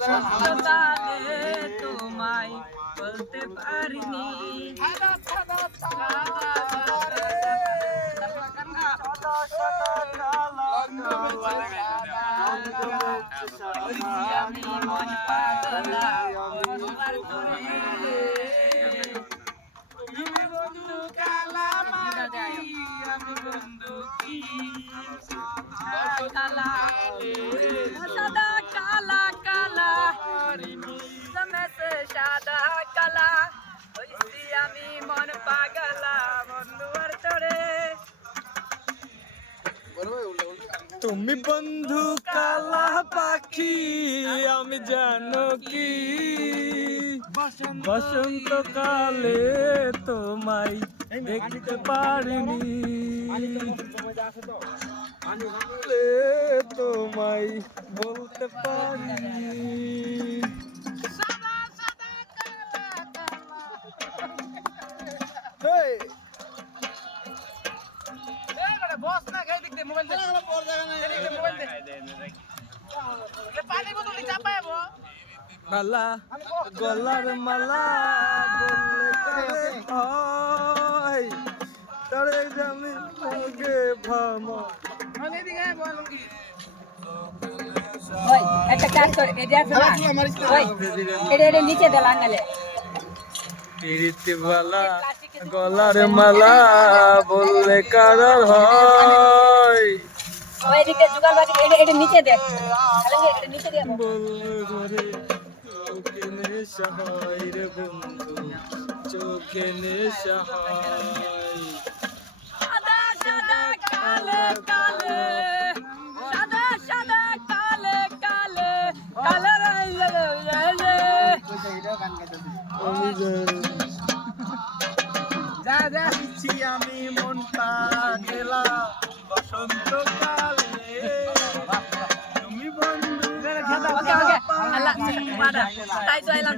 বসন্তকালে তোমায় বলতে পারিনি আমি মন পাগলা তোমার তোরে তুমি বন্ধু কালা মাটি আমি বন্ধু কি কালা সাদা কালা কালা তুমি সে সাদা কালা হইছি আমি মন পাগলা বন্ধুর তোরে তুমি বন্ধু কালা পাখি আমি জানো কি বসন্তকালে তোমায় দেখতে পারিনি তোমায় বলতে পারিনি বস না গাই দেখতে মোবাইল দে মোবাইল দে পানি বোতল চাপাবো মালা গলার মালা বললে কারে হয় তারে জামি লাগে ভামা আমি এদিকে বলুন কি ওই একটা কাজ কর এটা আছে না ওই এটা নিচে দে লাঙ্গালে পিরিতি বালা গলার মালা বললে কারার হয় ওইদিকে জুগাল বাটি এটা নিচে দে এটা নিচে দে বললে ঘরে চোখে নেশা হয় রে বন্ধু চোখে নেশা হয় সাদা সাদা কালে কালে সাদা সাদা কালে কালে কালে রে আমি যা যা আমি মন পাগলা বসন্তকালে তুমি বন্ধু ওকে ওকে আল্লাহ মারা তাই তো এলাম